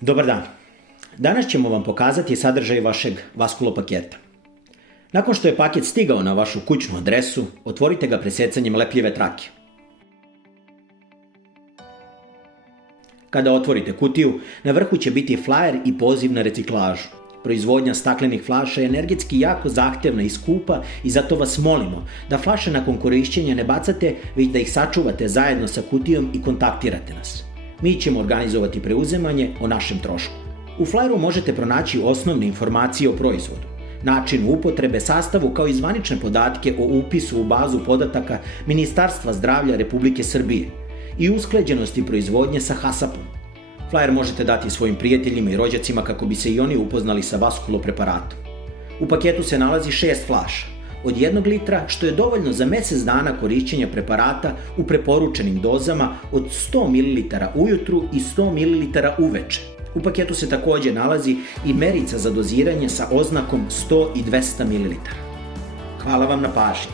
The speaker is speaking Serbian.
Dobar dan. Danas ćemo vam pokazati sadržaj vašeg vaskulo paketa. Nakon što je paket stigao na vašu kućnu adresu, otvorite ga presecanjem lepljive trake. Kada otvorite kutiju, na vrhu će biti flajer i poziv na reciklažu. Proizvodnja staklenih flaša je energetski jako zahtevna i skupa i zato vas molimo da flaše nakon korišćenja ne bacate, već da ih sačuvate zajedno sa kutijom i kontaktirate nas. Mi ćemo organizovati preuzimanje o našem trošku. U flajeru možete pronaći osnovne informacije o proizvodu, načinu upotrebe, sastavu kao i zvanične podatke o upisu u bazu podataka Ministarstva zdravlja Republike Srbije i usklađenosti proizvodnje sa HASAP-om. Flajer možete dati svojim prijateljima i rođacima kako bi se i oni upoznali sa vaskulo preparatom. U paketu se nalazi 6 flaša od 1 litra, što je dovoljno za mjesec dana korišćenja preparata u preporučenim dozama od 100 ml ujutru i 100 ml uveče. U paketu se također nalazi i merica za doziranje sa oznakom 100 i 200 ml. Hvala vam na pažnji.